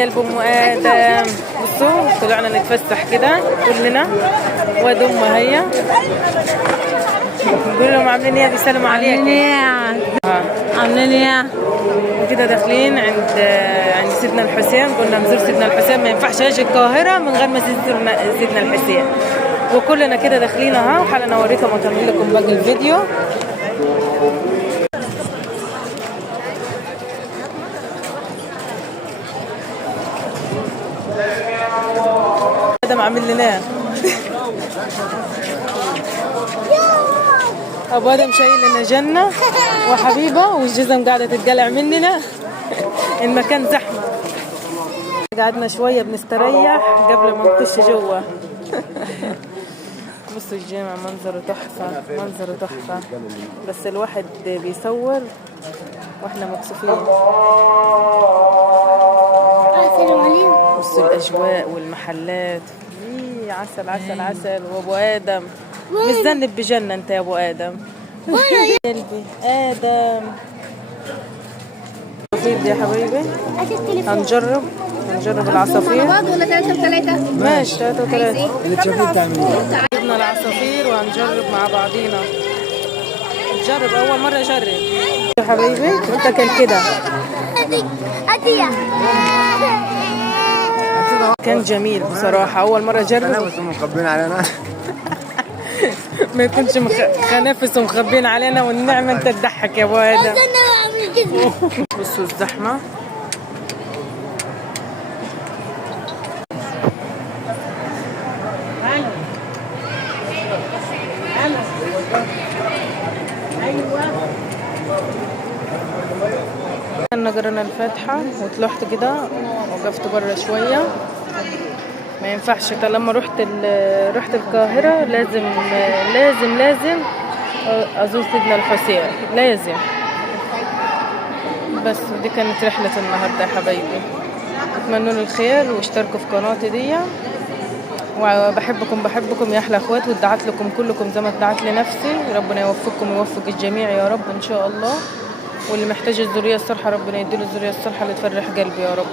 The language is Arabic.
قلب ام ادم. بصوا طلعنا نتفسح كده كلنا واد امها هي. نقول لهم عاملين ايه؟ بيسلموا عليك. عاملين ايه؟ وكده داخلين عند سيدنا الحسين. قلنا نزور سيدنا الحسين، ما ينفعش اجي القاهره من غير ما سيدنا الحسين. وكلنا كده داخلين اهو. وحالا اوريكم واكمل لكم باقي الفيديو. ادم عامل لنا ابو ادم شايل لنا جنه وحبيبه، والجزم قاعده تتقلع مننا. المكان زحمه. قعدنا شويه بنستريح قبل ما نخش جوه. بصوا الجامع منظره تحفه، منظره تحفه، بس الواحد بيصور واحنا مكسوفين. بصوا الاجواء والمحلات. عسل عسل عسل. وابو ادم متذنب بجنة انت يا ابو ادم. قلبي ادم عصافير يا حبيبي. هنجرب العصافير. ولا 3 ماشي 3 و3 اللي تشوفين تعملوه. جبنا العصافير وهنجرب مع بعضينا. نجرب اول مره. جرب يا حبيبي. تاكل كده. كان جميل بصراحه. اول مره اجرب. مخبين علينا. ما يكونش خنافس ومخبين علينا والنعمه. انت تضحك يا ابو ادم. بصوا الزحمه. انا قرأنا الفاتحه وطلعت كده، وقفت برا شويه. ما ينفعش طالما رحت القاهره لازم ازور سيدنا الحسين. لازم. بس دي كانت رحله النهارده يا حبايبي. اتمنوا لي الخير واشتركوا في قناتي دي. وبحبكم يا احلى اخوات. وادعت لكم كلكم زي ما ادعت لنفسي. ربنا يوفقكم ويوفق الجميع يا رب ان شاء الله. واللي محتاج الذريه الصالحه ربنا يديله الذريه الصالحه اللي تفرح قلبي يا رب.